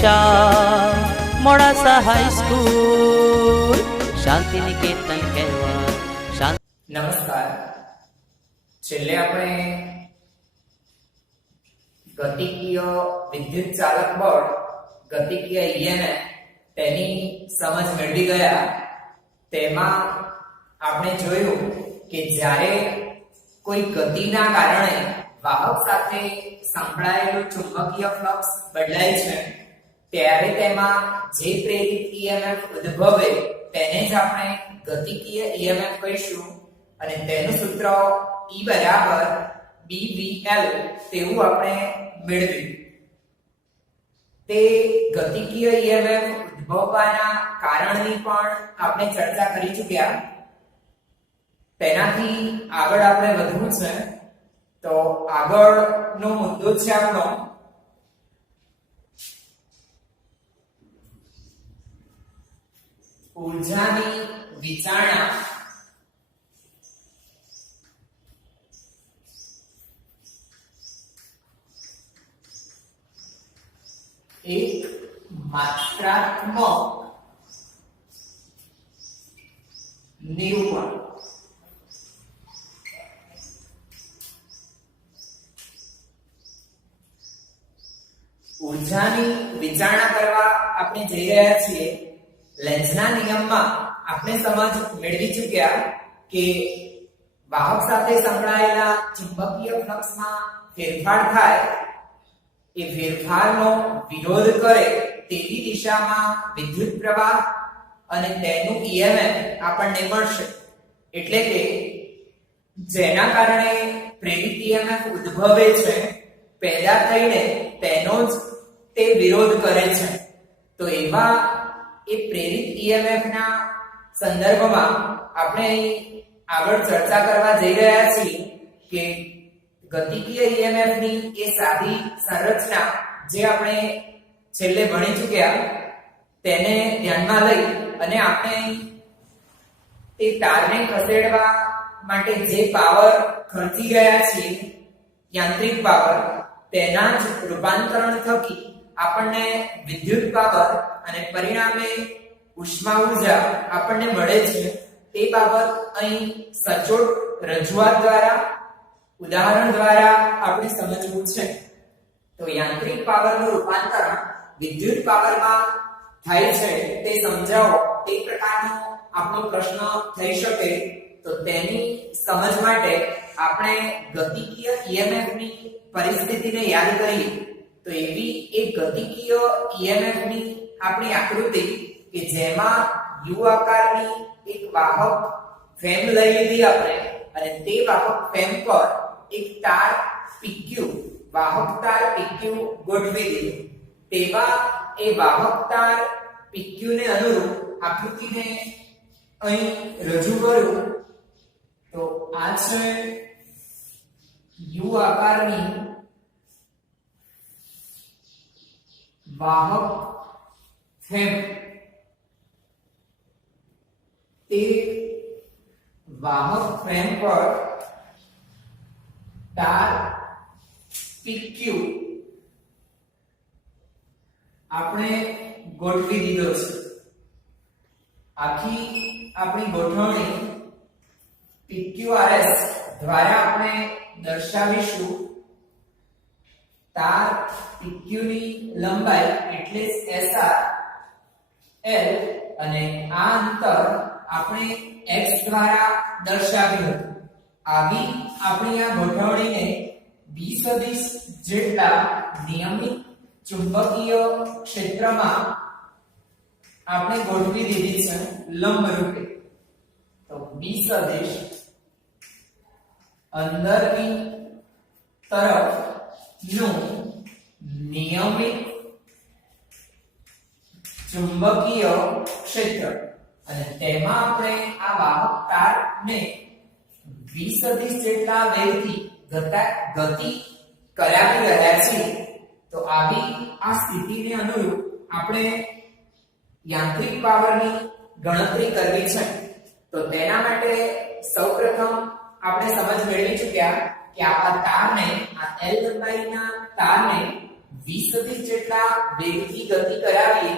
शाळा मोडासा हाईस्कूल शांति निकेतन कहेवा शांति। नमस्कार। छेल्ले આપણે ગતિકીય વિદ્યુત ચાલક બળ ગતિકીય EMF તેની સમજ મેળવી ગયા। તેમાં આપણે જોયું કે જ્યારે કોઈ ગતિના કારણે વાહક સાથે સંકળાયેલું ચુંબકીય ફ્લક્સ બદલાય છે ત્યારે તેમાં જે પ્રેરિત EMF ઉદ્ભવે તેને જ આપણે ગતિકીય EMF કહીશું અને તેનું સૂત્ર E બરાબર BVL તેવું આપણે મેળવ્યું। તે ગતિકીય EMF ઉદ્ભવવાના કારણની પણ આપણે ચર્ચા કરી ચૂક્યા। તેનાથી આગળ આપણે વધવું છે તો આગળનો મુદ્દો છે આપણો ઊર્જાની વિચારણા। એક માત્રાત્મક નિરૂપણ। ઊર્જાની વિચારણા કરવા આપણે જઈ રહ્યા છીએ। લેન્ઝના નિયમમાં આપણે સમજ મેળવી ચૂક્યા કે વાહક સાથે સંકળાયેલા ચુંબકીય ફ્લક્સમાં ફેરફાર થાય એ ફેરફારનો વિરોધ કરે તેવી દિશામાં વિદ્યુત પ્રવાહ અને તેનું EMF આપણને મળશે। એટલે કે જેના કારણે પ્રેરિત EMF ઉદ્ભવે છે પેદા થઈને તેનો જ તે વિરોધ કરે છે। તો એવા એ પ્રેરિત EMF ના સંદર્ભમાં આપણે આગળ ચર્ચા કરવા જઈ રહ્યા છીએ કે ગતિકીય EMF ની એ સાદી સંરચના જે આપણે છેલ્લે ભણી ચૂક્યા તેને ધ્યાનમાં લઈ અને આપણે તે તારને ખસેડવા માટે જે પાવર ખર્ચી રહ્યા છીએ યાંત્રિક પાવર તેના જ રૂપાંતરણ થકી આપણને વિદ્યુત પાવર અને પરિણામે ઉષ્મા ઉર્જા આપણને મળે છે। તે બાબત અહીં સચોટ રજૂઆત દ્વારા ઉદાહરણ દ્વારા આપણે સમજવું છે। તો યાંત્રિક પાવરનું રૂપાંતરણ વિદ્યુત પાવરમાં થાય છે તે સમજાવો તે પ્રકારનો આપણો પ્રશ્ન થઈ શકે। તો તેની સમજ માટે આપણે ગતિકીય EMF ની પરિસ્થિતિને યાદ કરીએ તો એવી એક ગતિકીય EMF ની આપણી આકૃતિ કે જેમાં U આકારની એક વાહક ફ્રેમ લઈ લીધી આપણે અને તે વાહક ફ્રેમ પર એક તાર PQ વાહક તાર PQ ગોઠવી દીધું। તેવા એ વાહક તાર PQ ને અનુરૂપ આકૃતિને અહીં રજૂ કરું તો આ છે U આકારની વાહક ફ્રેમ। તે વાહક ફ્રેમ પર તાર PQ આપણે ગોઠવી દીધો છે। આખી આપણી ગોઠવણી PQRS દ્વારા આપણે દર્શાવીશું। તાર PQ ની લંબાઈ એટલે SR L અને આ અંતર આપણે x દ્વારા દર્શાવ્યું હતું। આવી આપણી આ ગોઠવણીને B સદિશ જેટલા નિયમિત ચુંબકીય ક્ષેત્રમાં આપણે ગોઠવી દીધી છે લંબ રૂપે। તો B સદિશ અંદરની તરફ નું નિયમિત ચુંબકીય ક્ષેત્ર અને તેમાં આપણે આ વાહક તારને V સદિશ જેટલા વેગથી ગતિ કરાવી રહ્યા છીએ। તો આવી આ સ્થિતિને અનુરૂપ આપણે યાંત્રિક પાવરની ગણતરી કરવી છે। તો તેના માટે સૌપ્રથમ આપણે સમજ મેળવી ચૂક્યા કે આ તારને આ L લંબાઈના તારને v સદિશ જેટલા વેગથી ગતિ કરાવી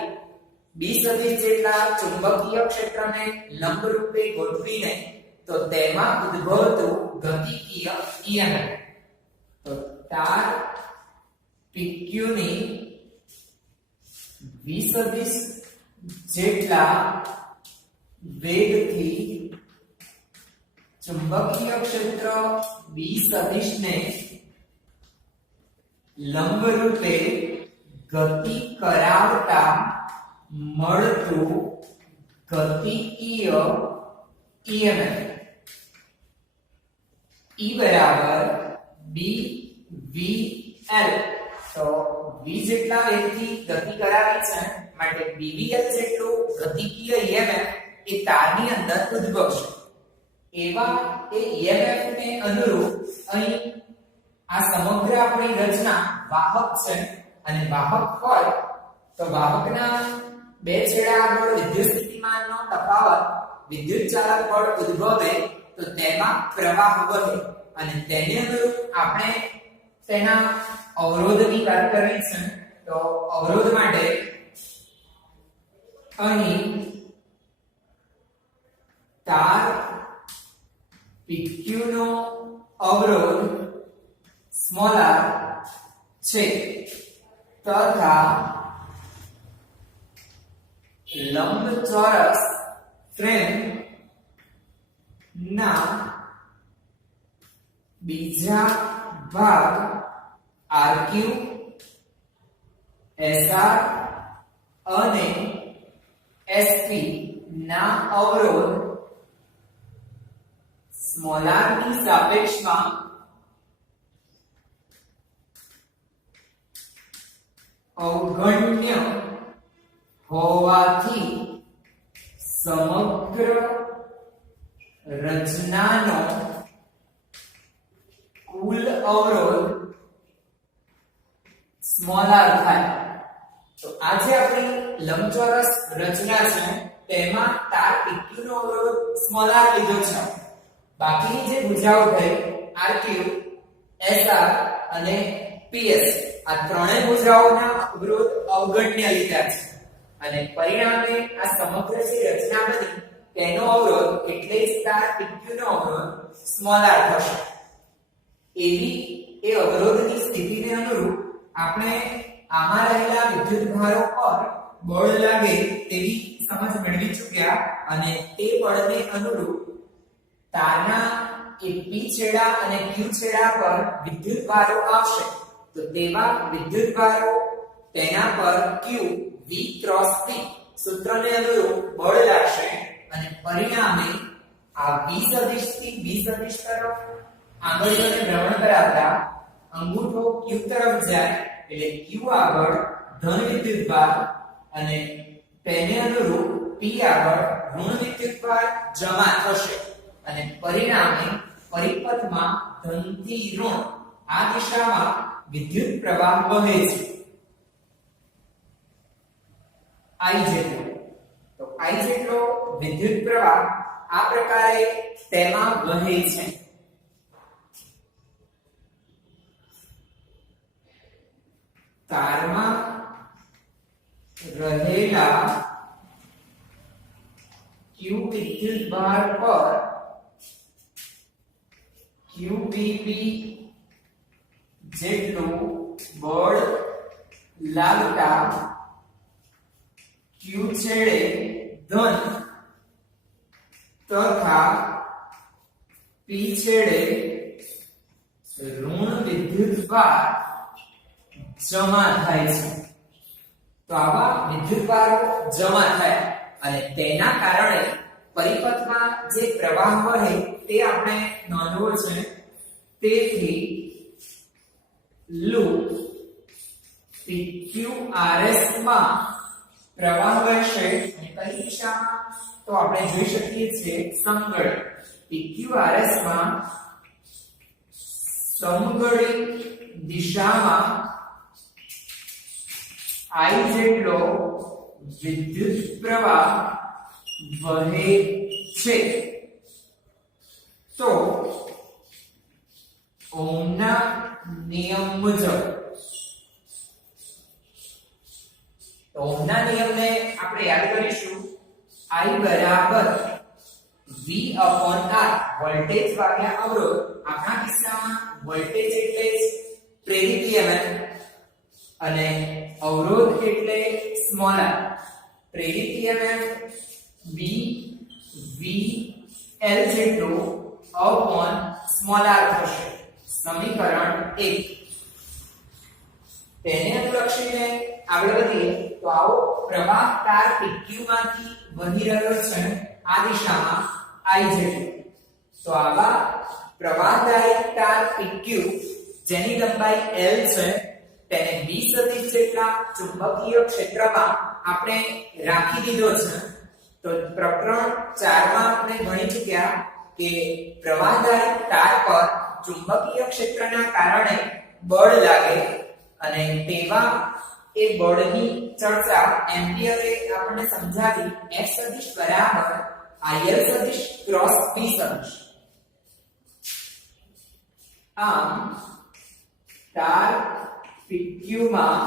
b સદિશ જેટલા ચુંબકીય ક્ષેત્રને લંબ રૂપે ગોઠવીને તો તેમાં ઉદ્ભવતું ગતિકીય EMF. તો તાર PQ ની v સદિશ જેટલા વેગથી ચુંબકીય ક્ષેત્ર b સદિશને લંબ રૂપે ગતિ કરાવતા મળતું ગતિકીય EMF E બરાબર BVL. તો v જેટલા વેગથી ગતિ કરાવી છે માટે BVL જેટલું ગતિકીય EMF એ તારની અંદર ઉદ્ભવશે. એવા એ EMF ને અનુરૂપ અહીં આ સમગ્ર આપણી રચના વાહક છે અને વાહક હોય તો વાહકના બે છેડા આગળ વિદ્યુત સ્થિતિમાનનો તફાવત વિદ્યુત ચાલક બળ ઉદ્ભવે તો તેમાં પ્રવાહ વહે અને તેને અનુરૂપ આપણે તેના અવરોધની વાત કરવી છે. તો અવરોધ માટે અહીં તાર PQ નો અવરોધ r છે તથા લંબચોરસ ફ્રેમ ના બીજા ભાગ RQ SR અને SP ના અવરોધ r ની સાપેક્ષમાં અવગણ્ય હોવાથી સમગ્ર રચનાનો કુલ અવરોધ r થાય. તો આજે આપણી લંબચોરસ રચના છે તેમાં તાર PQ નો અવરોધ r લીધો છે. બાકીની જે ભુજાઓ થઈ RQ SR અને PS આ ત્રણેય ભુજાઓના અવરોધ અવગણ્ય લીધા છે અને પરિણામે આ સમગ્ર જે રચના બની તેનો અવરોધ એટલે જ તાર PQ નો અવરોધ r થશે. એવી એ અવરોધની સ્થિતિને અનુરૂપ આપણે આમાં રહેલા વિદ્યુત ભારો પર બળ લાગે તેવી સમજ મેળવી ચૂક્યા અને તે બળને અનુરૂપ તારના એ P છેડા અને Q છેડા પર વિદ્યુત ભારો આવશે તો તેવા વિદ્યુત ભારો તેના પર Q V ક્રોસ P સૂત્રને અનુરૂપ બળ લાગશે અને પરિણામે આ V સદિશ થી V સદિશ તરફ આંગળીઓને ભ્રમણ કરાવતા અંગૂઠો Q તરફ જાય એટલે Q આગળ ધન વિદ્યુતભાર અને તેને અનુરૂપ P આગળ ઋણ વિદ્યુતભાર જમા થશે અને પરિણામે પરિપથમાં ધનથી ઋણ આ દિશામાં વિદ્યુત પ્રવાહ વહે છે I જેટલો. તો I જેટલો વિદ્યુત પ્રવાહ આ પ્રકારે તેમાં વહે છે. તારમાં રહેલા Q વિદ્યુતભાર પર QVB જેટલું બળ લાગતા Q છેડે ધન તથા P છેડે ઋણ વિદ્યુતભાર જમા થાય છે. તો આવા વિદ્યુતભારો જમા થાય અને તેના કારણે પરિપથમાં જે પ્રવાહ વહે તે આપણે નોંધવો છે. તેથી લૂપ PQRS માં પ્રવાહ વહેશે અને કઈ દિશામાં તો આપણે જોઈ શકીએ છીએ સમઘડી PQRS માં સમઘડી દિશામાં I જેટલો વિદ્યુત પ્રવાહ વહે છે. તો ઓહમના નિયમ મુજબ I બરાબર V upon R વોલ્ટેજ ભાગ્યા અવરોધ. આપણા કિસ્સામાં વોલ્ટેજ એટલે પ્રેરિત EMF અને અવરોધ એટલે સ્મોલ r. પ્રેરિત EMF V L જેટલું upon સ્મોલ r થશે. સમીકરણ 1. તેને અનુલક્ષીને આગળ વધીએ તો આવો પ્રવાહ તાર PQ માંથી વહી રહ્યો છે આ દિશામાં I જેટલું. તો આવા પ્રવાહદાયક તાર PQ જેની લંબાઈ L છે તેને B સદિશ જેટલા ચુંબકીય ક્ષેત્રમાં આપણે રાખી દીધો છે. તો પ્રકરણ 4 માં આપણે ભણી ચૂક્યા કે પ્રવાહદાયક તાર પર ચુંબકીય ક્ષેત્રના કારણે બળ લાગે અને તેવા એ બળની ચર્ચા એમ્પિયરે આપણને સમજાવી. F સદિશ બરાબર IL સદિશ ક્રોસ B સદિશ. આમ તાર PQ માં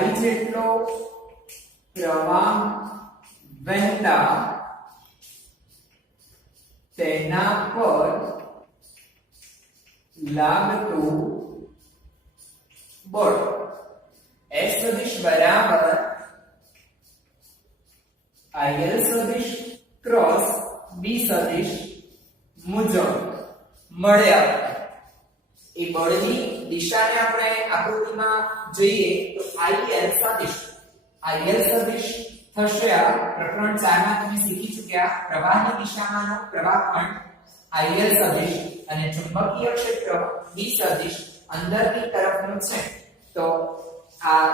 I જેટલો પ્રવાહ વહેતા તેના પર લાગતું બળ S સદિશ બરાબર IL સદિશ ક્રોસ B સદિશ મુજબ મળે. એ બળની દિશાને આપણે આકૃતિમાં જોઈએ તો IL સદિશ થશે. આ પ્રકરણ 4 માં તમે શીખી ચૂક્યા પ્રવાહની દિશામાંનો પ્રવાહ ખંડ IL સદિશ અને ચુંબકીય ક્ષેત્ર B સદિશ અંદરની તરફનું છે. તો આ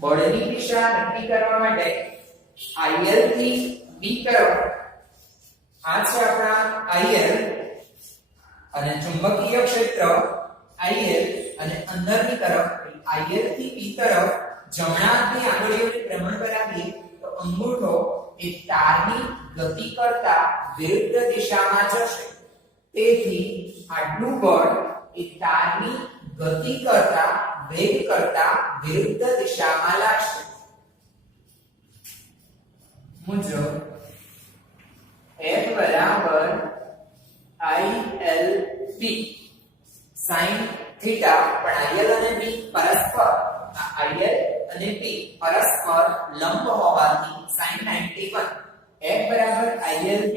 બળની દિશા નક્કી કરવા માટે IL થી B તરફ આ છે આપણા IL અને ચુંબકીય ક્ષેત્ર IL અને અંદરની તરફ IL થી B તરફ જમણા હાથની આંગળીઓને ભ્રમણ કરાવીએ તો અંગૂઠો એ તારની ગતિ કરતા વિરુદ્ધ દિશામાં જશે. તેથી આટલું બળ એ તારની ગતિ કરતા વેગ કરતા વિરુદ્ધ દિશામાં લાગશે. મુજબ F બરાબર ILP sin થીટા. પણ IL અને B પરસ્પર IL અને P પરસ્પર લંબ હોવાથી sin 91. F બરાબર ILP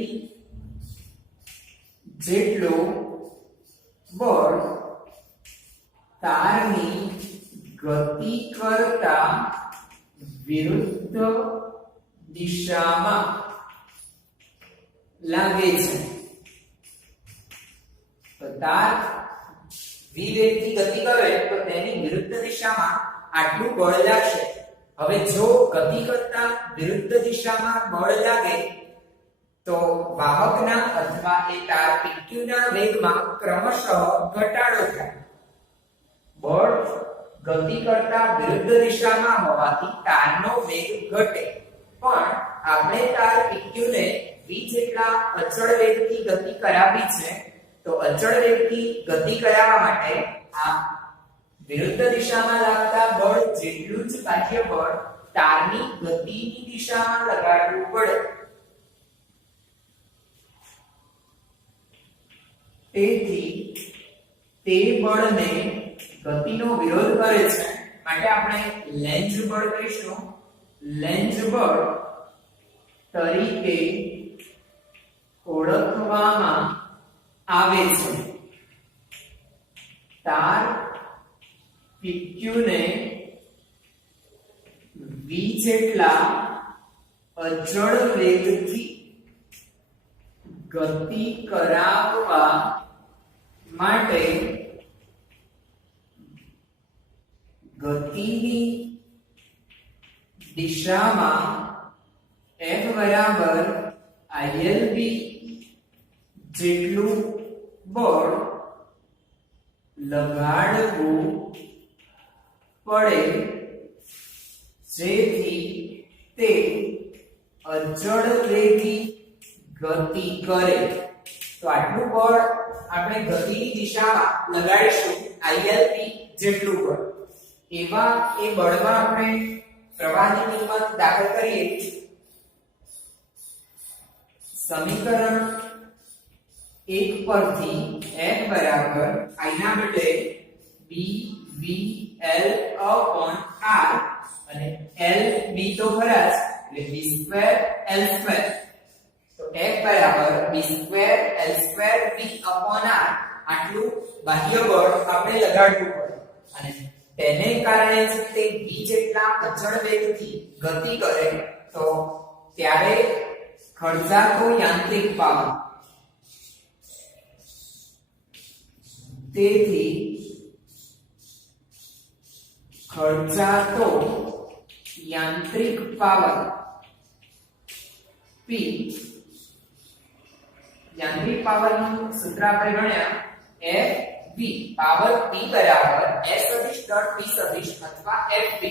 જેટલું બળ તારની ગતિ કરતા વિરુદ્ધ દિશામાં લાગે છે. તો તાર v વેગથી ગતિ કરે તો તેની વિરુદ્ધ દિશામાં આટલું બળ લાગશે. હવે જો ગતિ કરતા વિરુદ્ધ દિશામાં બળ લાગે તો વાહકના અથવા એ તાર PQ ના વેગમાં ક્રમશઃ ઘટાડો થાય. બળ ગતિ કરતા વિરુદ્ધ દિશામાં હોવાથી તારનો વેગ ઘટે. પણ આપણે તાર PQ ને v જેટલા અચળ વેગથી ગતિ કરાવી છે. તો અચળ વેગથી ગતિ કરાવવા માટે આ વિરુદ્ધ દિશામાં લાગતા બળ જેટલું જ બાહ્ય બળ તારની ગતિની દિશામાં લગાડવું પડે. તેથી તે બળને ગતિનો વિરોધ કરે છે માટે આપણે લેન્ઝ બળ કહીશું. લેન્ઝ બળ તરીકે ઓળખવામાં આવે છે. તાર PQ ને v જેટલા અચળ વેગથી ગતિ કરાવવા માટે ગતિની દિશામાં F બરાબર ILB જેટલું બળ લગાડવું પડે જેથી તે અચળ વેગી ગતિ કરે. તો આટલું બળ આપણે ગતિની દિશામાં લગાડીશું ILP જેટલું બળ. એવા એ બળમાં આપણે પ્રવાહની કિંમત દાખલ કરીએ સમીકરણ 1 પરથી F બરાબર I ના બદલે BVL upon R અને L B તો ખરા જ એટલે B સ્ક્વેર L સ્ક્વેર તો F બરાબર B square L square B upon R આટલું બાહ્ય બળ આપણે લગાડવું પડે અને તેને કારણે જ તે v જેટલા અચળ વેગથી ગતિ કરે તો ત્યારે ખર્ચાતો યાંત્રિક પાવર તેથી ખર્ચાતો યાંત્રિક પાવર P યાંત્રિક પાવરનું સૂત્ર આપણે ગણ્યા F v પાવર P બરાબર S સદિશ ડોટ P સદિશ અથવા FV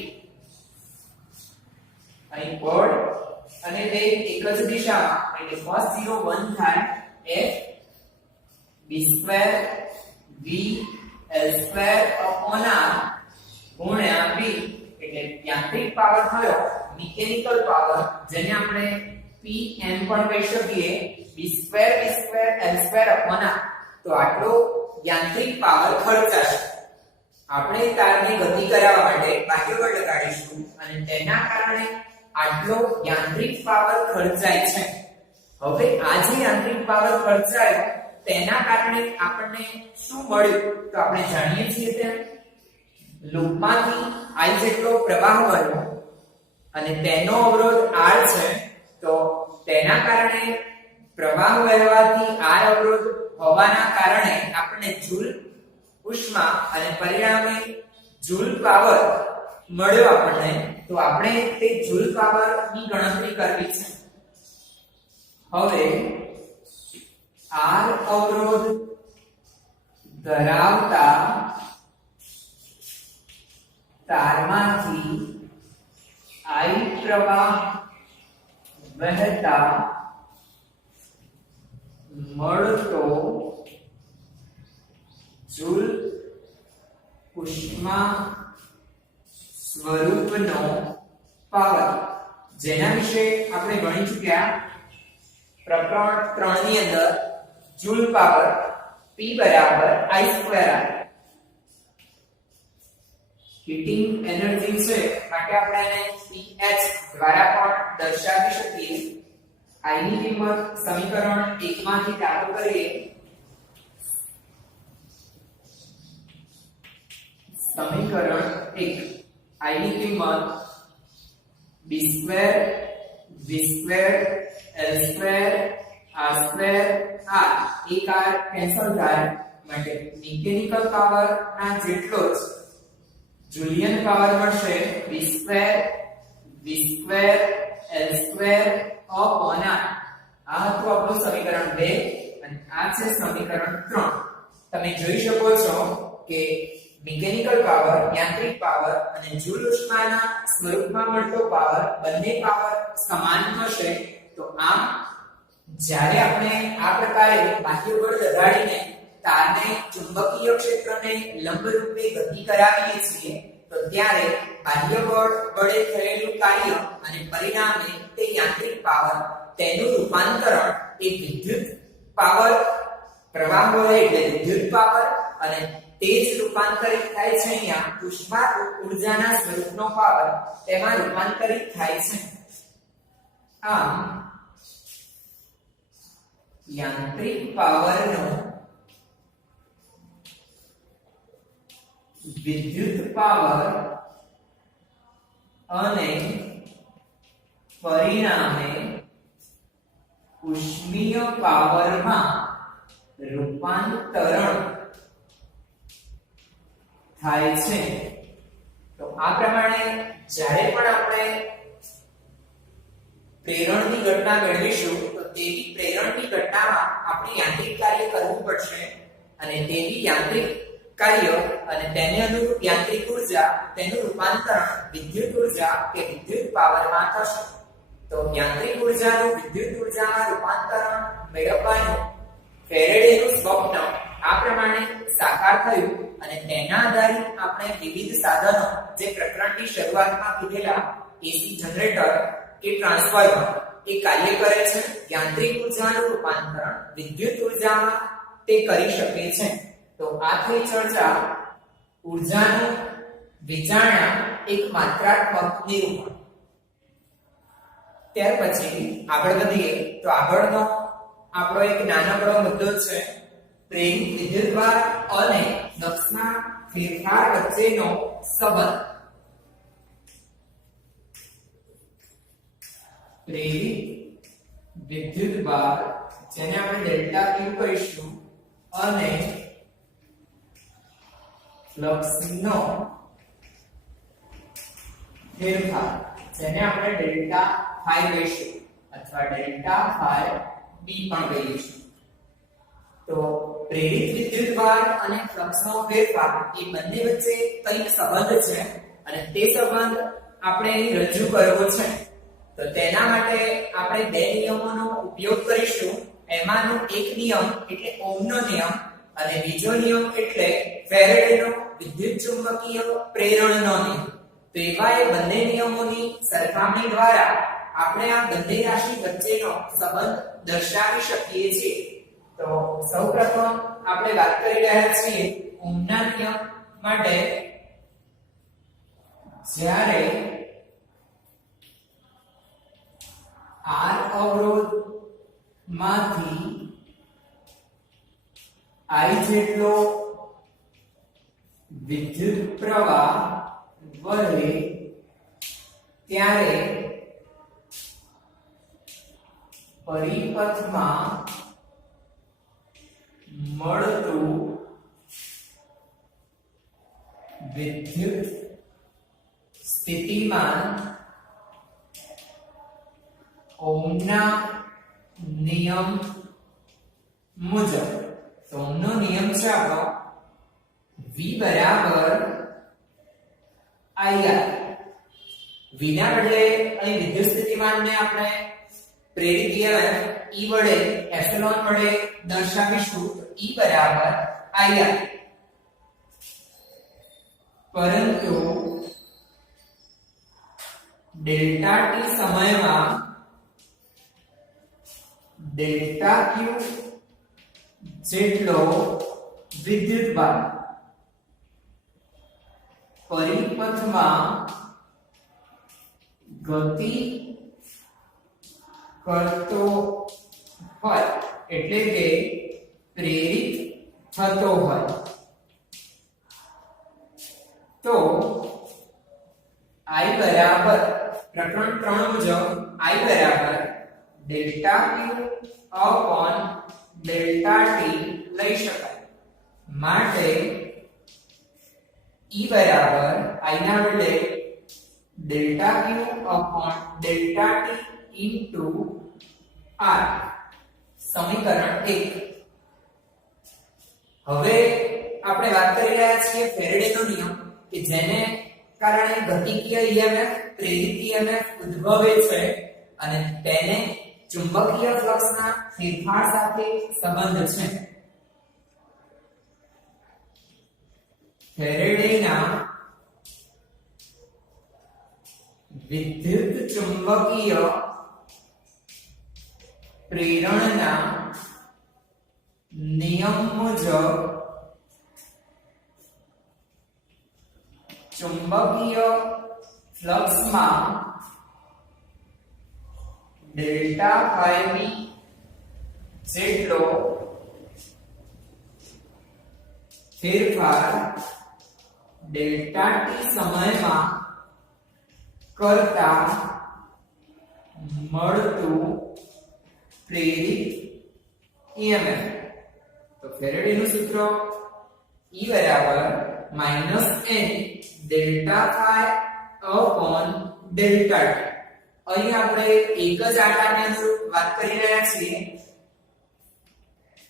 અહીં બળ અને વેગ એક જ દિશામાં એટલે cos 0 1 થાય F b square v L square upon R ગુણ્યા v એટલે યાંત્રિક પાવર થયો મિકેનિકલ પાવર જેને આપણે Pm પણ કહી શકીએ b square L square upon R તો આટલો યાંત્રિક પાવર ખર્ચાશે આપણે તારને ગતિ કરાવવા માટે બાહ્ય બળ લગાડીશું અને તેના કારણે આટલો યાંત્રિક પાવર ખર્ચાય છે હવે આ જે યાંત્રિક પાવર ખર્ચાયો તેના કારણે આપણને શું મળ્યું તો આપણે જાણીએ છીએ તેમ લૂપમાંથી I જેટલો પ્રવાહ વહેલો અને તેનો અવરોધ R છે તો તેના કારણે પ્રવાહ વહેવાથી R અવરોધ હોવાના કારણે આપણને જૂલ ઉષ્મા અને પરિણામે જૂલ પાવર મળ્યો આપણને તો આપણે તે જૂલ પાવર ની ગણતરી કરવી છે હવે R અવરોધ ધરાવતા તારમાંથી I પ્રવાહ વહેતા મળતો જૂલ ઉષ્મા સ્વરૂપનો પાવર જેના વિશે આપણે ભણી ચૂક્યા પ્રકરણ 3 ની અંદર જૂલ પાવર P બરાબર I square R heating energy છે માટે આપણે એને PH દ્વારા પણ દર્શાવી શકીએ I ની કિંમત સમીકરણ 1 માંથી દાખલ કરીએ સમીકરણ 1 I ની કિંમત b square v square L square R square R એક R કેન્સલ થાય માટે મિકેનિકલ પાવર ના જેટલો જ જુલિયન પાવર મળશે b square v square L square upon R આ હતું આપણું સમીકરણ 2 અને આ છે સમીકરણ 3 તમે જોઈ શકો છો કે મિકેનિકલ પાવર યાંત્રિક પાવર અને જૂલ ઉષ્માના સ્વરૂપમાં મળતો પાવર બંને પાવર સમાન થશે તો આમ જ્યારે આપણે આ પ્રકારે બાહ્ય બળ લગાડીને તારને ચુંબકીય ક્ષેત્રને લંબરૂપે ગતિ કરાવીએ છીએ તો ત્યારે બાહ્ય બળ વડે થયેલું કાર્ય અને પરિણામે તે યાંત્રિક પાવર તેનું રૂપાંતરણ એ વિદ્યુત પાવર પ્રવાહ વડે એટલે વિદ્યુત પાવર અને તે જ રૂપાંતરિત થાય છે અહીંયા ઉષ્મા ઊર્જાના સ્વરૂપનો પાવર તેમાં રૂપાંતરિત થાય છે આમ યાંત્રિક પાવરનો વિદ્યુત પાવર અને પરિણામે ઉષ્મીય પાવરમાં રૂપાંતરણ થાય છે તો આ પ્રમાણે જ્યારે પણ આપણે પ્રેરણની ઘટના મેળવીશું તો તેવી પ્રેરણની ઘટનામાં આપણે યાંત્રિક કાર્ય કરવું પડશે અને તેવી યાંત્રિક કાર્ય અને તેને અનુરૂપ યાંત્રિક ઉર્જા તેનું રૂપાંતરણ વિદ્યુત ઉર્જા કે વિદ્યુત પાવરમાં થશે તો યાંત્રિક ઉર્જાનું વિદ્યુત ઉર્જામાં રૂપાંતરણ મેળવવાનું ફેરેડેનું સ્વપ્ન આ પ્રમાણે સાકાર થયું અને તેના આધારે આપણે વિવિધ સાધનો જે પ્રકરણની શરૂઆતમાં કીધેલા એસી જનરેટર કે ટ્રાન્સફોર્મર એ કાર્ય કરે છે, યાંત્રિક ઉર્જાનું રૂપાંતરણ વિદ્યુત ઉર્જામાં તે કરી શકે છે. તો આ થઈ ચર્ચા ઉર્જાનું વિચારણા એક માત્રાત્મક નિરૂપણ. ત્યાર પછી આગળ વધીએ તો આગળનો આપણો એક નાનકડો મુદ્દો છે પ્રેરિત વિદ્યુતભાર અને ફ્લક્સના ફેરફાર વચ્ચેનો સંબંધ. પ્રેરિત વિદ્યુતભાર જેને આપણે ડેલ્ટા ક્યુ કહીશું અને ફ્લક્સનો ફેરફાર જેને આપણે ડેલ્ટા ફાઈ કહીશું અથવા ડેલ્ટા ફાઈ બી પણ કહીશું. તો પ્રેરિત વિદ્યુતભાર અને ફ્લક્સનો ફેરફાર એ બંને વચ્ચે કંઈક સંબંધ છે અને તે સંબંધ આપણે અહીં રજૂ કરવો છે. તો તેના માટે આપણે બે નિયમોનો ઉપયોગ કરીશું. એમાંનો એક નિયમ એટલે ઓહમનો નિયમ અને બીજો નિયમ એટલે ફેરેડેનો વિદ્યુત ચુંબકીય પ્રેરણનો નિયમ. તો એવા એ બંને નિયમોની સરખામણી દ્વારા આપણે આ બંને રાશિ વચ્ચેનો સંબંધ દર્શાવી શકીએ છીએ. તો સૌપ્રથમ આપણે વાત કરી રહ્યા છીએ ઓહમના નિયમ માટે. જ્યારે R અવરોધ માંથી I જેટલો વિદ્યુત પ્રવાહ વહે ત્યારે પરિપથમાં મળતું વિદ્યુત સ્થિતિમાન ઓહમના નિયમ મુજબ. તો ઓહમનો નિયમ છે આપણો V બરાબર IR. V ના બદલે અહીં વિદ્યુત સ્થિતિમાનને આપણે પ્રેરિત EMF E વડે એપ્સિલોન વડે દર્શાવીશું. તો E બરાબર IR. પરંતુ ડેલ્ટા t સમયમાં ડેલ્ટા ક્યુ જેટલો વિદ્યુતભાર પરિપથમાં ગતિ કરતો હોય એટલે કે પ્રેરિત થતો હોય તો I બરાબર પ્રકરણ 3 મુજબ I બરાબર delta Q upon delta T લઈ શકાય. માટે E બરાબર I ના બદલે delta Q upon delta T into R. સમીકરણ 1. હવે આપણે વાત કરી રહ્યા છીએ ફેરેડેનો નિયમ કે જેને કારણે ગતિકીય EMF પ્રેરિત EMF ઉદ્ભવે છે અને તેને ચુંબકીય ફ્લક્સના ફેરફાર સાથે સંબંધ છે. ફેરેડેના વિદ્યુત ચુંબકીય પ્રેરણના નિયમ મુજબ ચુંબકીય ફ્લક્સમાં ડેલ્ટા ફાઈ બી જેટલો ફેરફાર ડેલ્ટા ટી સમયમાં કરતા મળતું પ્રેરિત EMF. તો ફેરેડેનું સૂત્ર E બરાબર -n delta phi upon delta t. અહીં આપણે એક જ આંટાને અનુરૂપ વાત કરી રહ્યા છીએ.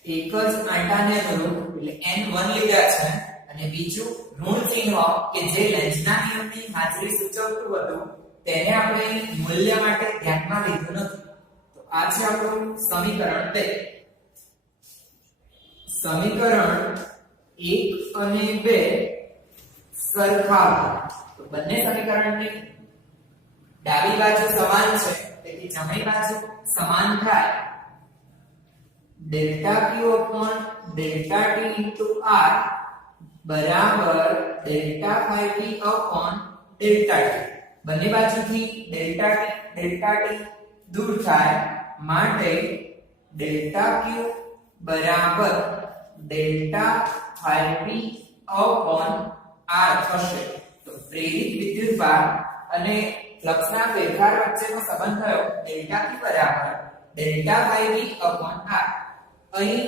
એક જ આંટાને અનુરૂપ એટલે n1 લીધા છે અને બીજું ઋણ ચિહ્ન કે જે લેન્ઝના નિયમની હાજરી સૂચવતું હતું તેને આપણે મૂલ્ય માટે ધ્યાનમાં લીધું નથી. તો આ છે આપણું સમીકરણ 2. સમીકરણ 1 અને 2 સરખા. તો બંને સમીકરણની ડાબી બાજુ સમાન છે તેથી જમણી બાજુ સમાન થાય delta Q upon delta T into R બરાબર delta phi B upon delta T. બંને બાજુથી ડેલ્ટા ટી દૂર થાય માટે ડેલ્ટા ક્યુ બરાબર delta phi B upon R થશે. તો પ્રેરિત વિદ્યુતભાર અને ફ્લક્સના ફેરફાર વચ્ચેનો સંબંધ થયો ડેલ્ટા ક્યુ બરાબર delta phi B upon R. અહીં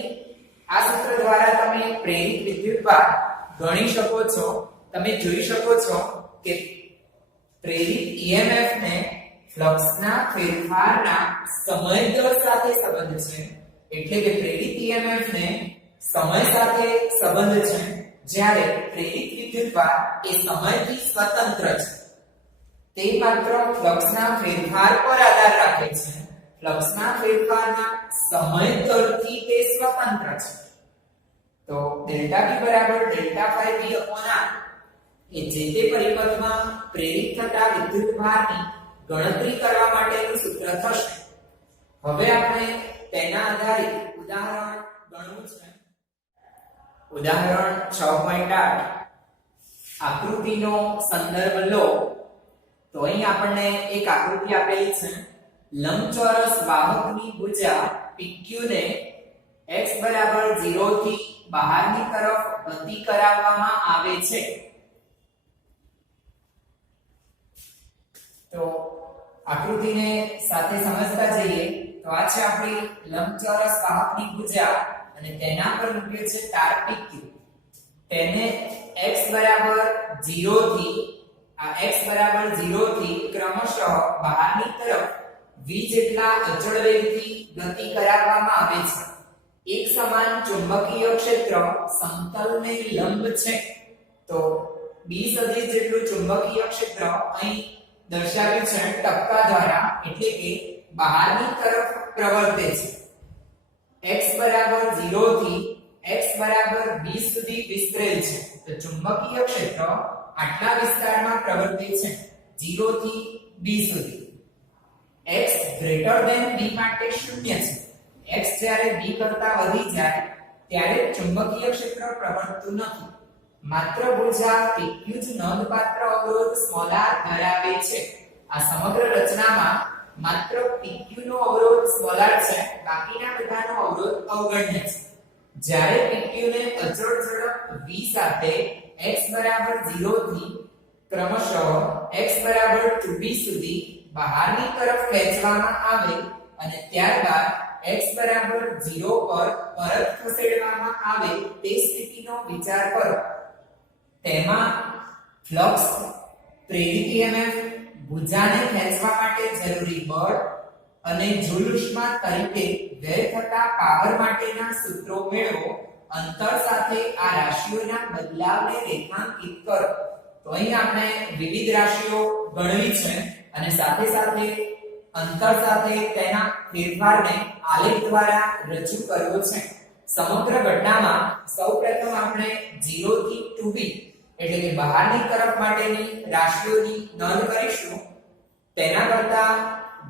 આ સૂત્ર દ્વારા તમે પ્રેરિત વિદ્યુતભાર ગણી શકો છો. તમે જોઈ શકો છો કે પ્રેરિત EMF ને ફ્લક્સના ફેરફારના સમય દર સાથે સંબંધ છે. એટલે કે પ્રેરિત EMF ને સમય સાથે સંબંધ છે, જ્યારે પ્રેરિત વિદ્યુતભાર એ સમયથી સ્વતંત્ર છે. તે માત્ર ફ્લક્સના ફેરફાર પર આધાર રાખે છે. ફ્લક્સના ફેરફારના સમય દરથી તે સ્વતંત્ર છે. તો ડેલ્ટા ટી બરાબર delta phi B upon R એ જે તે પરિપથમાં પ્રેરિત થતા વિદ્યુતભારની ગણતરી કરવા માટેનું સૂત્ર થશે. હવે આપણે તેના આધારિત ઉદાહરણ ગણવું છે. ઉદાહરણ 6.8 આકૃતિનો સંદર્ભ લો. તો અહીં આપણને એક આકૃતિ આપેલી છે. લંબચોરસ વાહકની ભુજા PQ ને x બરાબર 0 થી બહારની તરફ ગતિ કરાવવામાં આવે છે. તો આકૃતિને સાથે સમજતા જઈએ તો આ છે આપણી લંબચોરસ વાહકની ભુજા અને તેના પર મૂક્યો છે તાર PQ. તેને x બરાબર 0 થી ક્રમશઃ બહારની તરફ v જેટલા અચળ વેગથી ગતિ કરાવવામાં આવે છે. એક સમાન ચુંબકીય ક્ષેત્ર સમતલને લંબ છે. તો b સદિશ જેટલું ચુંબકીય ક્ષેત્ર અહીં દર્શાવ્યું છે ટપકા દ્વારા, એટલે કે બહારની તરફ પ્રવર્તે છે. x બરાબર 0 થી x બરાબર 20 સુધી વિસ્તરેલ છે. તો ચુંબકીય ક્ષેત્ર આટલા વિસ્તારમાં પ્રવર્તે છે 0 થી 20 સુધી. x ગ્રેટર ધેન b માટે શૂન્ય છે. x જ્યારે b કરતા વધી જાય ત્યારે ચુંબકીય ક્ષેત્ર પ્રવર્તતું નથી. માત્ર ભુજા PQ જ નોંધપાત્ર અવરોધ r ધરાવે છે. આ સમગ્ર રચનામાં માત્ર PQ નો અવરોધ r છે, બાકીના બધાનો અવરોધ અવગણ્ય છે. જ્યારે PQ ને અચળ ઝડપ v સાથે x બરાબર 0 થી ક્રમશઃ x બરાબર 2b સુધી બહારની તરફ ખેંચવામાં આવે અને ત્યારબાદ x બરાબર 0 પર પરત ખસેડવામાં આવે તે સ્થિતિનો વિચાર કરો. તેમાં ફ્લક્સ, પ્રેરિત EMF, ભુજાને ખેંચવા માટે જરૂરી બળ અને જૂલ ઉષ્મા તરીકે વ્યય થતા પાવર માટેના સૂત્રો મેળવો. અંતર સાથે આ રાશિઓના બદલાવને રેખાંકિત કરો. તો અહીં આપણે વિવિધ રાશિઓ ગણવી છે અને સાથે સાથે અંતર સાથે તેના ફેરફારને આલેખ દ્વારા રજૂ કરવો છે. સમગ્ર ઘટનામાં સૌપ્રથમ આપણે 0 થી 2b એટલે કે બહારની તરફ માટેની રાશિઓની નોંધ કરીશું. તેના કરતા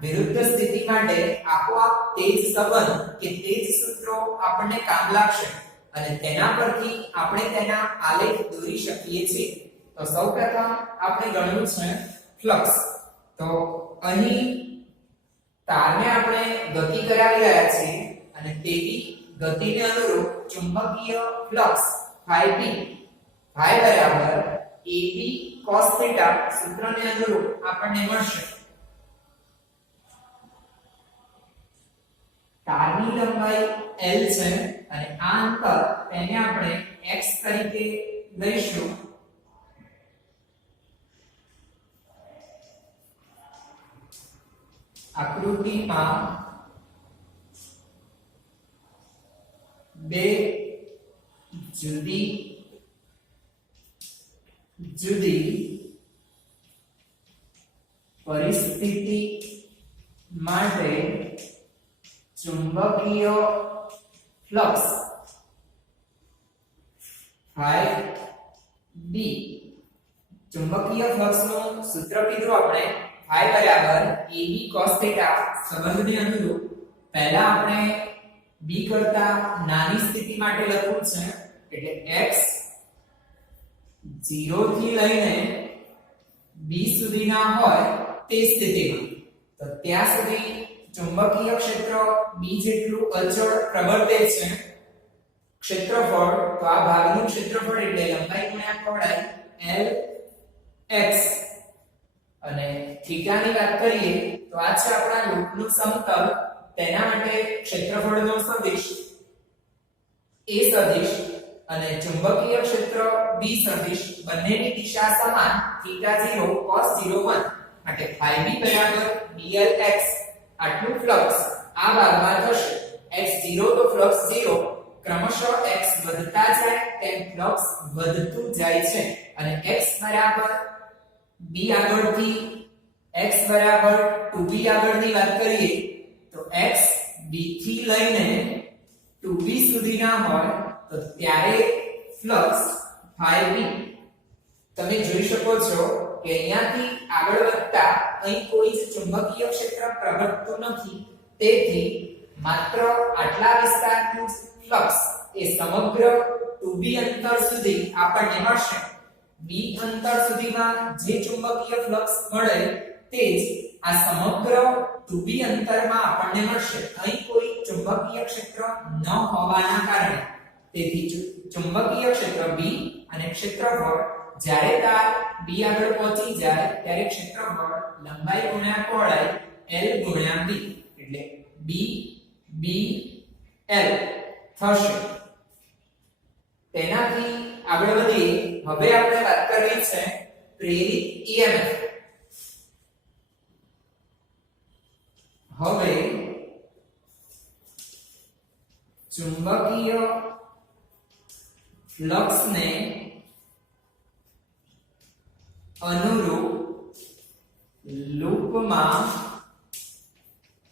વિરુદ્ધ સ્થિતિ માટે આપોઆપ તે જ સંબંધ કે તે જ સૂત્રો આપણને કામ લાગશે અને તેના પરથી આપણે તેના આલેખ દોરી શકીએ છીએ. તો સૌપ્રથમ આપણે ગણવું છે ફ્લક્સ. તો અહીં તારને આપણે ગતિ કરાવી રહ્યા છીએ અને તેવી ગતિને અનુરૂપ ચુંબકીય ફ્લક્સ phi બરાબર AB cos θ સૂત્રને અનુરૂપ આપણને મળશે. તારની લંબાઈ L છે અને આ અંતર તેને આપણે x તરીકે લઈશું. આકૃતિમાં બે જુદી પરિસ્થિતિ માટે ચુંબકીય ફ્લક્સ phi B ચુંબકીય ફ્લક્સનું સૂત્ર કીધું આપણે phi બરાબર AB cos theta સંબંધને અનુરૂપ પહેલા આપણે b કરતા નાની સ્થિતિ માટે લખવું છે એટલે x 0 થી લઈને b સુધીના હોય તે સ્થિતિમાં તો ત્યાં સુધી ચુંબકીય ક્ષેત્ર b જેટલું અચળ પ્રબળતે છે ક્ષેત્રફળ તો આ ભાગનું ક્ષેત્રફળ એટલે લંબાઈ ગુણ્યા પહોળાઈ L x અને થીટાની વાત કરીએ તો આ છે આપણા લૂપનું સમતલ તેના માટે ક્ષેત્રફળનો સદિશ a સદિશ અને ચુંબકીય ક્ષેત્ર b સદિશ બંનેની દિશા સમાન θ0 cos 01 માટે phi b બરાબર dlx આટલું ફ્લક્સ આ ભાગમાં થશે x0 તો ફ્લક્સ 0 ક્રમશઃ x વધતા જાય તેમ ફ્લક્સ વધતું જાય છે અને x બરાબર b આગળથી x બરાબર 2b આગળની વાત કરીએ તો x b થી લઈને 2b સુધીના હોય તો ત્યારે ફ્લક્સ phi b તમે જોઈ શકો છો કે અહીંયાથી આગળ વધતા અહીં કોઈ જ ચુંબકીય ક્ષેત્ર પ્રવર્તતું નથી તેથી માત્ર આટલા વિસ્તારનું ફ્લક્સ એ સમગ્ર 2b અંતર સુધી આપણને મળશે b અંતર સુધીમાં જે ચુંબકીય ફ્લક્સ મળે તે જ આ સમગ્ર 2b અંતરમાં આપણને મળશે અહીં કોઈ ચુંબકીય ક્ષેત્ર ન હોવાના કારણે તેથી ચુંબકીય ક્ષેત્ર b અને ક્ષેત્રફળ જ્યારે તાર b આગળ પહોંચી જાય ત્યારે ક્ષેત્રફળ લંબાઈ ગુણ્યા પહોળાઈ L ગુણ્યા b એટલે b b L થશે તેનાથી આગળ વધીએ હવે આપણે વાત કરવી છે પ્રેરિત EMF હવે ચુંબકીય ફ્લક્સને અનુરૂપ લૂપમાં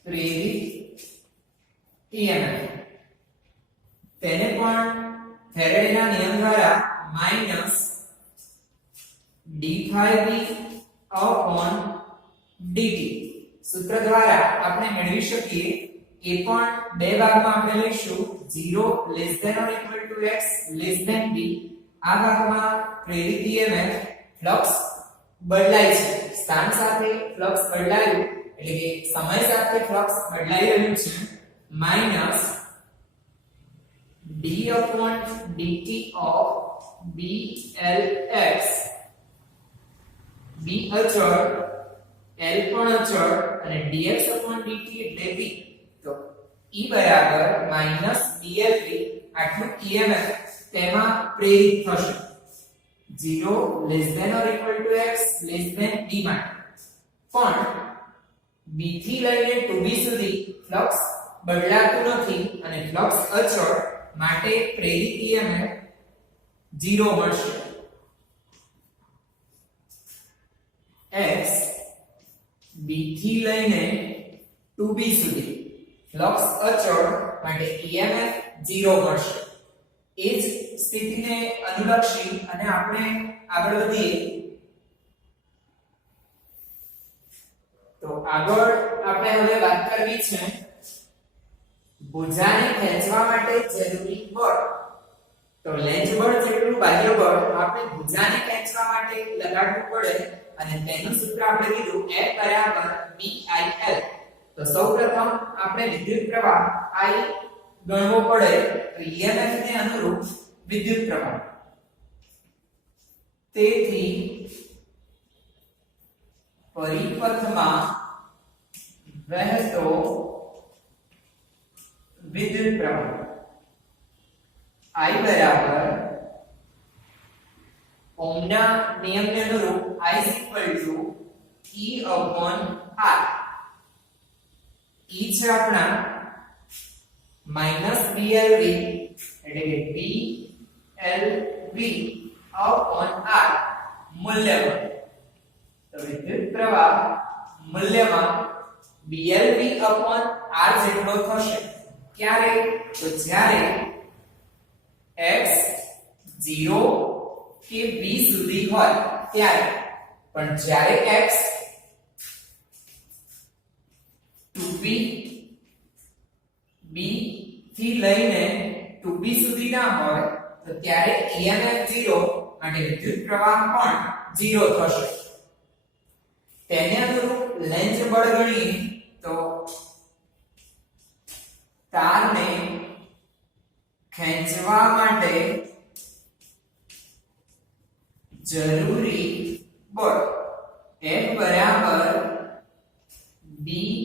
પ્રેરિત EMF તેને પણ ફેરેડેના નિયમ દ્વારા માઈનસ d∅b/dt સૂત્ર દ્વારા આપણે મેળવી શકીએ એ પણ બે ભાગમાં આપણે લઈશું 0 ≤ x b આ ભાગમાં પ્રેરિત EMF ફ્લક્સ બદલાય છે સ્થાન સાથે ફ્લક્સ બદલાયું એટલે કે સમય સાથે ફ્લક્સ બદલાઈ રહ્યું છે minus d/dt of blx b અચળ L પણ અચળ અને dx/dt એટલે v તો E બરાબર -dlv આટલું EMF તેમાં પ્રેરિત થશે 0 ≤ x b માટે પણ b થી લઈને 2b સુધી ફ્લક્સ બદલાતું નથી અને ફ્લક્સ અચળ માટે પ્રેરિત EMF 0 મળશે x b થી લઈને 2b સુધી ફ્લક્સ અચળ માટે EMF 0 મળશે એ જ સ્થિતિને અનુલક્ષી અને આપણે આગળ વધીએ તો આગળ આપણે હવે વાત કરવી છે ભુજાને ખેંચવા માટે જરૂરી બળ તો લેન્ઝ બળ જેટલું બાહ્ય બળ આપણે ભુજાને ખેંચવા માટે લગાડવું પડે અને તેનું સૂત્ર આપણે લીધું F = BIL તો સૌપ્રથમ આપણે વિદ્યુત પ્રવાહ I ગણવો પડે તો EMF ને અનુરૂપ વિદ્યુત પ્રવાહ તેથી પરિપથમાં વહેતો વિદ્યુત પ્રવાહ I બરાબર ઓહ્મના નિયમને અનુરૂપ I E/R E છે આપણા -BLV એટલે કે BLV/R મૂલ્યમાં તો વિદ્યુત પ્રવાહ મૂલ્યમાં BLV/R જેટલો થશે ક્યારે તો જ્યારે x 0 કે b સુધી હોય ત્યારે પણ જ્યારે x B થી લઈને 2B સુધી ના હોય તો ત્યારે EMF 0 માટે વિદ્યુત પ્રવાહ પણ 0 થશે. તેને અનુરૂપ લેન્ઝ બળ ગણીએ તો તારને ખેંચવા માટે જરૂરી બળ F બરાબર BIL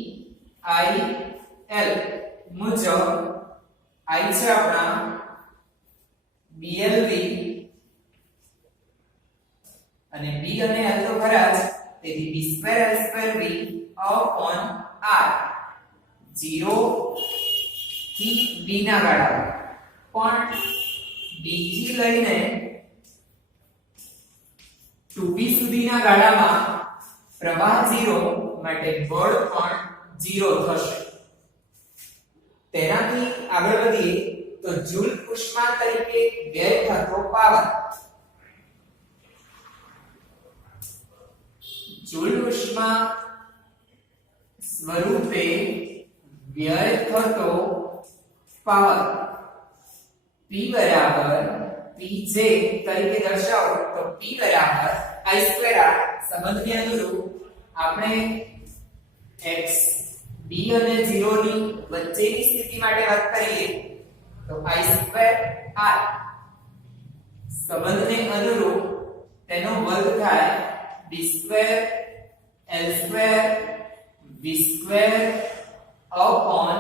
મુજબ I છે આપણા BLV અને B અને L તો ખરા જ, તેથી B2L2V upon R 0 થી B ના ગાળા પણ B થી લઈને 2B સુધીના ગાળામાં પ્રવાહ 0 માટે બળ પણ 0 થશે. તેનાથી આગળ વધીએ તો જૂલ ઉષ્મા તરીકે વ્યય થતો પાવર. જૂલ ઉષ્મા સ્વરૂપે વ્યય થતો પાવર P બરાબર Pj તરીકે દર્શાવો તો P બરાબર I2R. સંબંધને અનુરૂપ આપણે x b અને 0 ની વચ્ચેની સ્થિતિ માટે વાત કરીએ તો I2R સંબંધને અનુરૂપ તેનો વર્ગ થાય b2 l2 v2 upon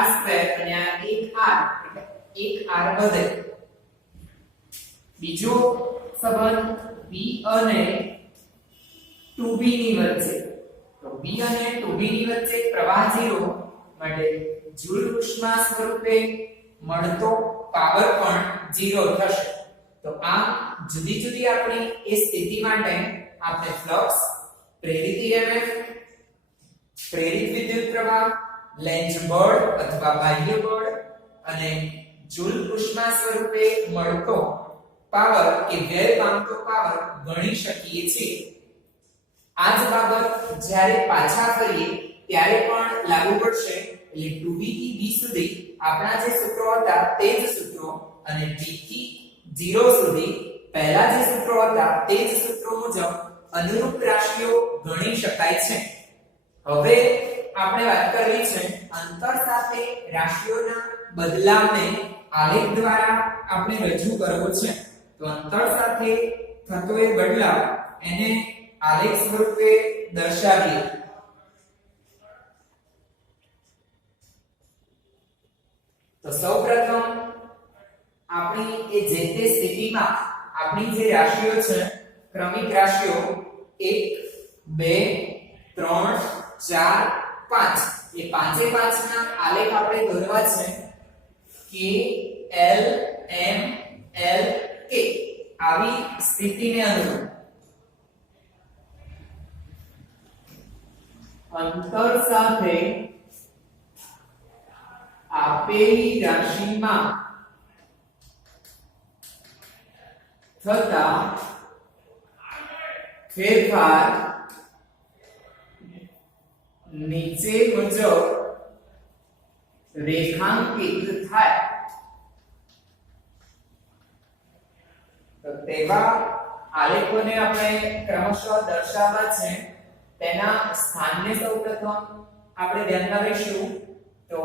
r2 અને આ એક r એટલે એક r વધે. બીજો સંબંધ b અને 2b ની વચ્ચે તો b અને 2b ની વચ્ચે પ્રવાહ 0 માટે જૂલ ઉષ્મા સ્વરૂપે મળતો પાવર પણ 0 થશે. તો આ જુદી જુદી આપણી એ સ્થિતિ માટે આપણે ફ્લક્સ, પ્રેરિત EMF, પ્રેરિત વિદ્યુત પ્રવાહ, લેન્ઝ બળ અથવા બાહ્ય બળ અને જૂલ ઉષ્મા સ્વરૂપે મળતો પાવર કે વ્યય પામતો પાવર ગણી શકીએ છીએ. આ જ બાબત જ્યારે પાછા ફરીએ ત્યારે પણ લાગુ પડશે. એટલે 2b થી b સુધી આપણા જે સૂત્રો હતા તે જ સૂત્રો અને b થી 0 સુધી પહેલા જે સૂત્રો હતા તે જ સૂત્રો મુજબ અનુરૂપ રાશિઓ ગણી શકાય છે. હવે આપણે વાત કરવી છે અંતર સાથે રાશિઓના બદલાવને આલેખ દ્વારા આપણે રજૂ કરવો છે. તો અંતર સાથે થતો એ બદલાવ એને આલેખ સ્વરૂપે દર્શાવીએ. તો સૌપ્રથમ આપણી એ જે તે સ્થિતિમાં આપણી જે રાશિઓ છે ક્રમિક રાશિઓ 1 2 3 4 5 એ પાંચે પાંચના આલેખ આપણે દોરવા છે. K L M L K આવી સ્થિતિને અનુરૂપ અંતર સાથે આપેલી રાશિમાં થતા ફેરફાર નીચે મુજબ રેખાંકિત થાય. તો તેવા આલેખોને આપણે ક્રમશઃ દર્શાવવા છે. તેના સ્થાનને સૌપ્રથમ આપણે ધ્યાનમાં લઈશું. તો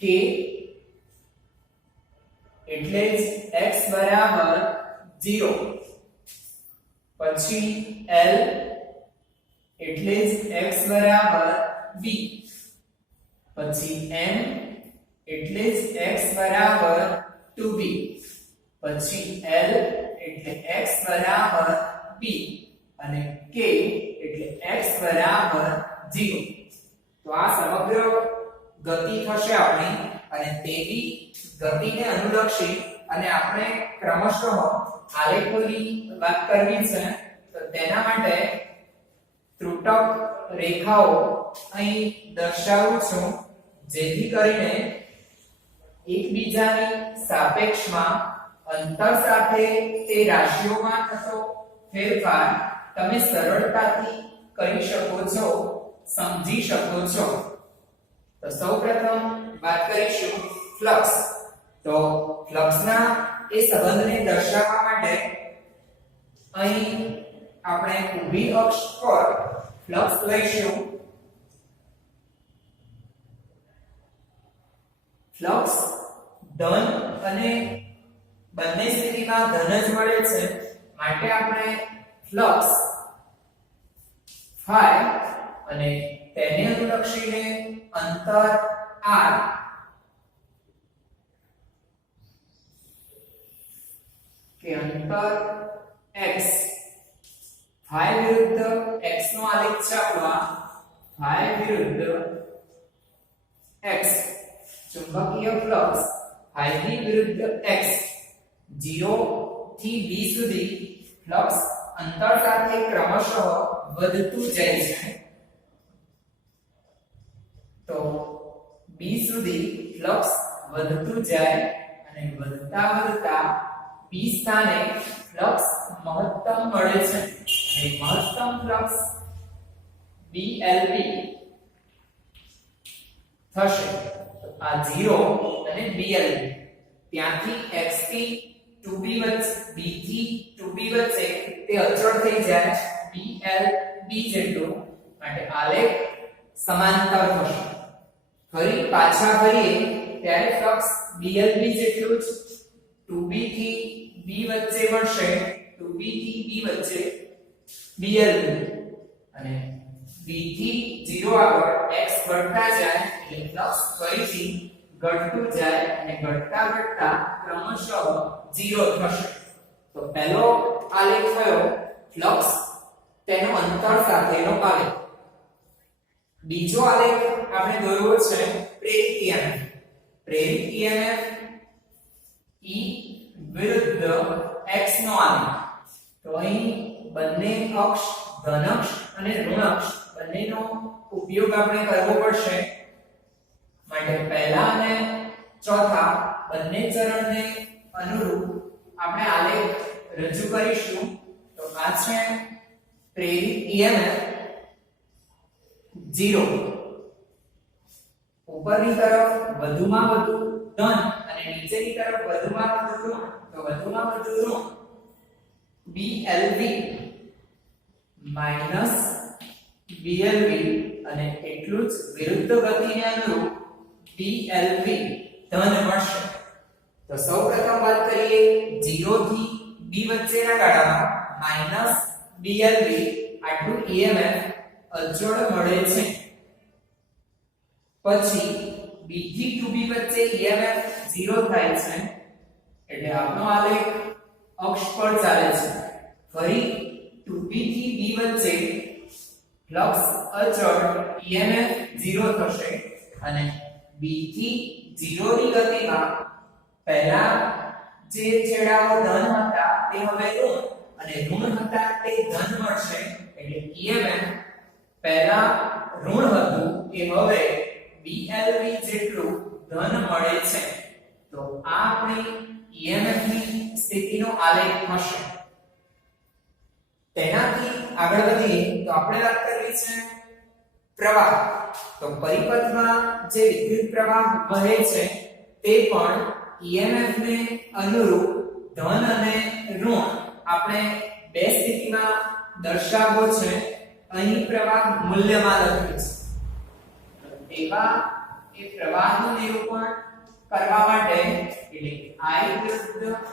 k એટલે જ x બરાબર 0, પછી l એટલે જ x બરાબર v, પછી m એટલે જ x બરાબર 2b, પછી l એટલે x બરાબર b અને k એટલે x બરાબર 0. તો આ સમગ્ર ગતિ થશે આપણી અને તેવી ગતિને અનુલક્ષી અને આપણે ક્રમશઃ આલેખોની વાત કરવી છે. તો તેના માટે ત્રુટક રેખાઓ અહીં દર્શાવું છું જેથી કરીને એકબીજાની સાપેક્ષમાં અંતર સાથે તે રાશિઓમાં થતો ફેરફાર તમે સરળતાથી કરી શકો છો, સમજી શકો છો. તો સૌપ્રથમ વાત કરીશું ફ્લક્સ. તો ફ્લક્સના એ સંબંધને દર્શાવવા માટે અહીં આપણે ઊભી અક્ષ પર ફ્લક્સ લઈશું. ફ્લક્સ ધન અને બંને સ્થિતિમાં ધન જ મળે છે, માટે આપણે ફ્લક્સ ફાઈ અને તેને અનુલક્ષીને અંતર r કે અંતર x ફાઈ વિરુદ્ધ x નો આલેખ છાપવા ફાઈ વિરુદ્ધ x ચુંબકીય ફ્લક્સ ફાઈ ની વિરુદ્ધ x 0 થી b સુધી ફ્લક્સ અંતર સાથે ક્રમશઃ વધતું જાય છે. તો b સુધી ફ્લક્સ વધતું જાય અને વધતા p સ્થાને ફ્લક્સ મહત્તમ મળે છે અને મહત્તમ ફ્લક્સ BLP થશે. તો આ 0 અને BLP ત્યાંથી x થી 2b વચ્ચે b થી 2b વચ્ચે તે અચળ થઈ જાય BLB જેટલું, માટે આલેખ સમાંતર થશે. ફરી પાછા ફરીએ ત્યારે ફ્લક્સ BLB જેટલું જ 2b થી b વચ્ચે મળશે, 2b થી b વચ્ચે BLB અને b થી 0 આગળ x વધતા જાય એટલે ફ્લક્સ ફરીથી ઘટતું જાય અને ઘટતા ક્રમશઃ 0 થશે. તો પહેલો આલેખ થયો ફ્લક્સ તેનો અંતર સાથેનો આલેખ. બીજો આલેખ આપણે દોરવો છે પ્રેરિત EMF. પ્રેરિત EMF E વિરુદ્ધ x નો આલેખ. તો અહીં બંને અક્ષ ધન અક્ષ અને ઋણ અક્ષ બંનેનો ઉપયોગ આપણે કરવો પડશે, માટે પહેલા અને ચોથા બંને ચરણને અનુરૂપ આપણે આલેખ રજૂ કરીશું. તો આ છે પ્રેરિત EMF 0. ઉપરની તરફ વધુમાં વધુ ધન અને નીચેની તરફ વધુમાં વધુ ઋણ. તો વધુમાં વધુ ઋણ BLV માઈનસ BLV અને એટલું જ વિરુદ્ધ ગતિને અનુરૂપ BLV ધન મળશે. તો સૌપ્રથમ વાત કરીએ 0 થી b વચ્ચેના ગાળામાં માઈનસ BLV આટલું EMF અચળ મળે છે. પછી b થી 2b વચ્ચે EMF 0 થાય છે એટલે આપણો આલેખ અક્ષ પર ચાલે છે. ફરી 2b થી b વચ્ચે ફ્લક્સ અચળ EMF 0 થશે અને b થી 0 ની ગતિમાં પહેલા જે છેડાઓ ધન હતા તે હવે ઋણ અને ઋણ હતા તે ધન મળશે. એટલે EMF પહેલા ઋણ હતું એ હવે BLV જેટલું ધન મળે છે. તો આ આપણી EMF ની સ્થિતિનો આલેખ હશે. તેનાથી આગળ વધીએ તો આપણે વાત કરવી છે પ્રવાહ. તો પરિપથમાં જે વિદ્યુત પ્રવાહ વહે છે તે પણ EMF ને અનુરૂપ ધન અને ઋણ આપણે બે સ્થિતિમાં દર્શાવવો છે. અહીં પ્રવાહ મૂલ્યમાં લખ્યું છે. એવા એ પ્રવાહનું નિરૂપણ કરવા માટે એટલે I વિરુદ્ધ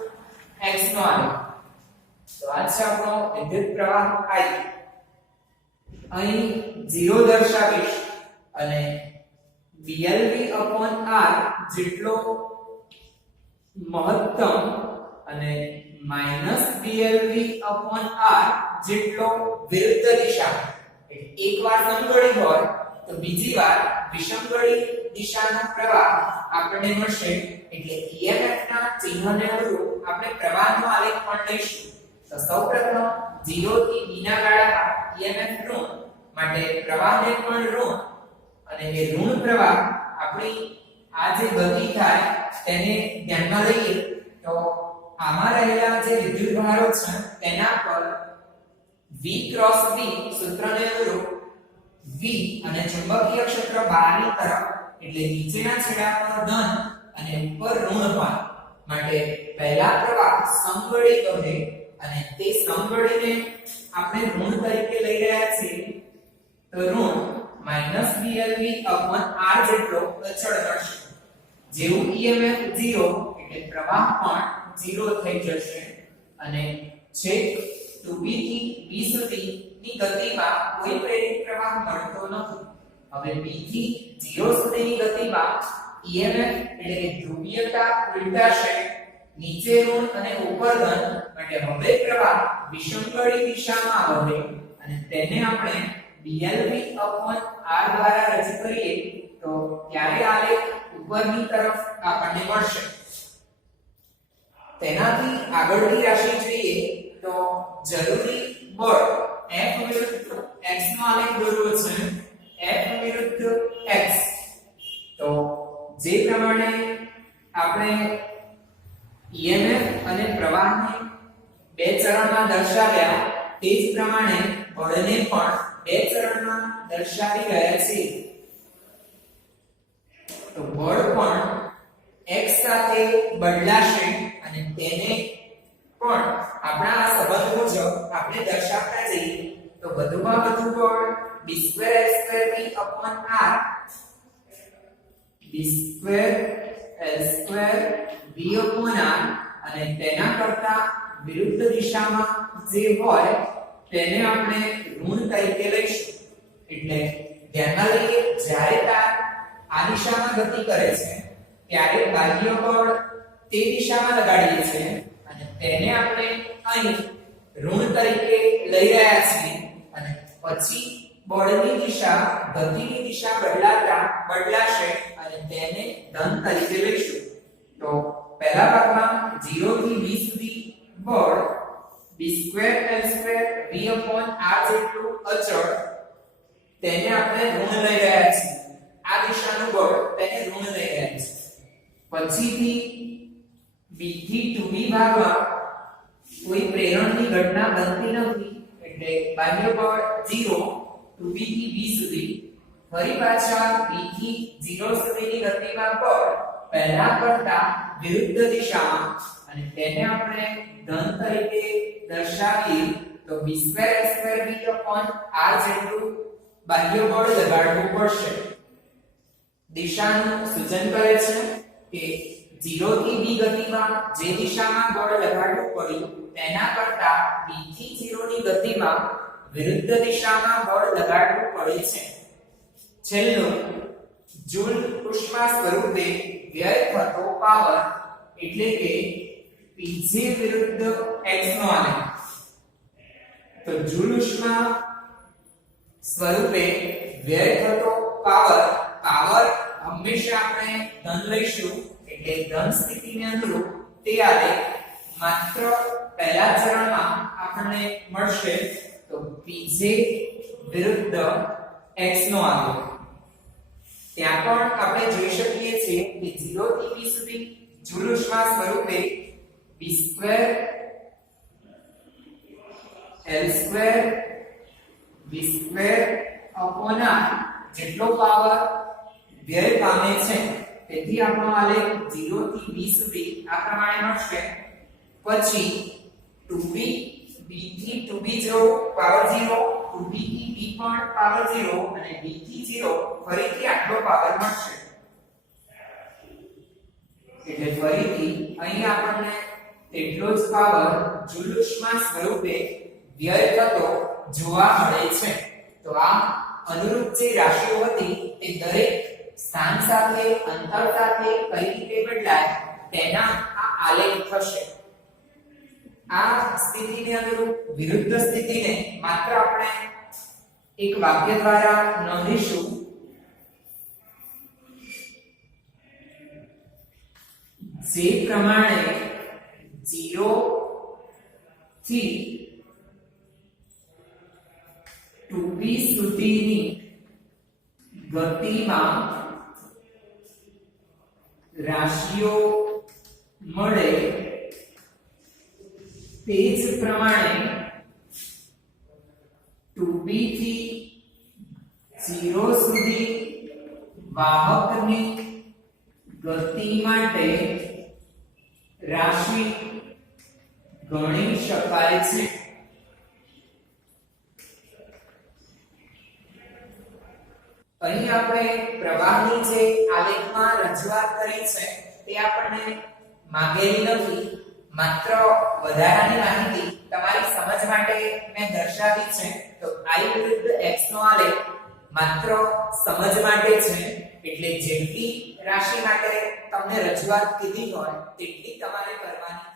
x નો આલેખ. તો આ છે આપણો વિદ્યુત પ્રવાહ I. અહીં 0 દર્શાવીશ અને BLV/R જેટલો મહત્તમ અને -BLV/R જેટલો વિરુદ્ધ દિશા. એકવાર સમઘડી હોય તો બીજી વાર વિષમઘડી દિશાનો પ્રવાહ આપણને મળશે. એટલે EMF ના ચિહ્નને અનુરૂપ આપણે પ્રવાહનો આલેખ પણ લઈશું. તો સૌપ્રથમ 0 થી b ના ગાળામાં EMF ઋણ, માટે પ્રવાહને પણ ઋણ અને એ ઋણ પ્રવાહ આપણી આ જે ગતિ થાય તેને ધ્યાનમાં લઈએ તો આમાં રહેલા જે વિદ્યુતભારો છે તેના પર V × B સૂત્રને અનુરૂપ V અને ચુંબકીય ક્ષેત્ર બહારની તરફ એટલે નીચેના છેડા પર ધન અને ઉપર ઋણ માટે પહેલા પ્રવાહ સમવળી કહે અને તે સમવળીને આપણે ઋણ તરીકે લઈ રહ્યા છીએ તો ઋણ -dlv/r જેટલો અચળ મળશે જેવું EMF 0 એટલે પ્રવાહ પણ 0 થઈ જશે અને છેક 2b થી b સુધીની ગતિમાં કોઈ પ્રેરિત પ્રવાહ મળતો નથી હવે b થી 0 સુધીની ગતિમાં EMF એટલે કે ધ્રુવીયતા ઉલટાશે નીચે ઋણ અને ઉપર ધન માટે હવે પ્રવાહ વિષમવળી દિશામાં વહે અને તેને આપણે dlv/r દ્વારા રજૂ કરીએ તો ત્યારે આલેખ ઉપરની તરફ આપણને મળશે તેનાથી આગળની રાશિ જોઈએ તો જરૂરી બળ F વિરુદ્ધ x નો આલેખ દોરવો છે F વિરુદ્ધ x તો જે પ્રમાણે આપણે EMF અને પ્રવાહને બે ચરણમાં દર્શાવ્યા તે જ પ્રમાણે બળને પણ બે ચરણમાં દર્શાવી રહ્યા છીએ તો બળ પણ x સાથે બદલાશે અને તેને પણ આપણા આ સંબંધ મુજબ આપણે દર્શાવતા જઈએ તો વધુમાં વધુ બળ b2l2v/r b2l2v/r અને તેના કરતા વિરુદ્ધ દિશામાં જે હોય તેને આપણે ઋણ તરીકે લઈશું એટલે ધ્યાનમાં લઈએ જ્યારે તાર આ દિશામાં ગતિ કરે છે ત્યારે બાહ્ય બળ તે દિશામાં લગાડીએ છીએ અને તેને આપણે અહીં ઋણ તરીકે લઈ રહ્યા છીએ અને પછી બળની દિશા ગતિની દિશા બદલાશે અને તેને ધન તરીકે લઈશું તો પહેલા ભાગમાં 0 થી b સુધી બળ b2l2v/r જેટલું અચળ તેને આપણે ઋણ લઈ રહ્યા છીએ આ દિશાનું બળ તેને ઋણ લઈ રહ્યા છીએ પછીથી b થી 2b ભાગમાં કોઈ પ્રેરણની ઘટના બનતી નથી એટલે બાહ્ય બળ 0 2b થી b સુધી ફરી પાછા b થી 0 સુધીની ગતિમાં બળ પહેલા કરતા વિરુદ્ધ દિશામાં અને તેને આપણે ધન તરીકે દર્શાવીએ તો b2l2v/r જેટલું બાહ્ય બળ લગાડવું પડશે દિશાનું સૂચન કરે છે કે 0 થી b ગતિમાં જે દિશામાં બળ લગાડવું પડ્યું તેના કરતા b થી 0 ની ગતિમાં વિરુદ્ધ દિશામાં બળ લગાડવું પડે છે છેલ્લું જૂલ ઉષ્મા સ્વરૂપે વ્યય થતો પાવર એટલે કે Pg વિરુદ્ધ x નો આલેખ તો જૂલ ઉષ્મા સ્વરૂપે વ્યય થતો પાવર હંમેશા આપણે ધન લઈશું એટલે ધન સ્થિતિને અનુરૂપ તે આલેખ માત્ર પહેલા ચરણમાં આપણને મળશે તો Pj વિરુદ્ધ x નો આલેખ ત્યાં પણ આપણે જોઈ શકીએ છીએ કે 0 થી b સુધી જૂલ ઉષ્મા સ્વરૂપે b2l2v/r જેટલો પાવર વ્યય પામે છે તેથી આપણો આલેખ 0 થી b સુધી આ પ્રમાણે મળશે પછી 2b b થી 2b જો પાવર 0 2b થી b પણ પાવર 0 અને b થી 0 ફરીથી આટલો પાવર મળશે એટલે ફરીથી અહીં આપણને એટલો જ પાવર જૂલ ઉષ્મા સ્વરૂપે વ્યય થતો જોવા મળે છે તો આ અનુરૂપ જે રાશિઓ હતી તે દરેક સ્થાન સાથે અંતર સાથે કઈ રીતે બદલાય તેના આ આલેખ થશે આ સ્થિતિને અનુરૂપ વિરુદ્ધ સ્થિતિને માત્ર આપણે એક વાક્ય દ્વારા નોંધીશું જે પ્રમાણે 0 થી 2b સુધીની ગતિમાં રાશિઓ મળે તે જ પ્રમાણે 2b થી 0 સુધી વાહકની ગતિ માટે રાશિ ગણી શકાય છે. અહીં આપણે પ્રવાહની જે આલેખમાં રજૂઆત કરી છે તે આપણને માંગેલી નથી, માત્ર વધારાની માહિતી તમારી સમજ માટે મેં દર્શાવી છે. તો I વિરુદ્ધ x નો આલેખ માત્ર સમજ માટે છે, એટલે જેટલી રાશિ માટે તમને રજૂઆત કીધી હોય તેટલી તમારે કરવાની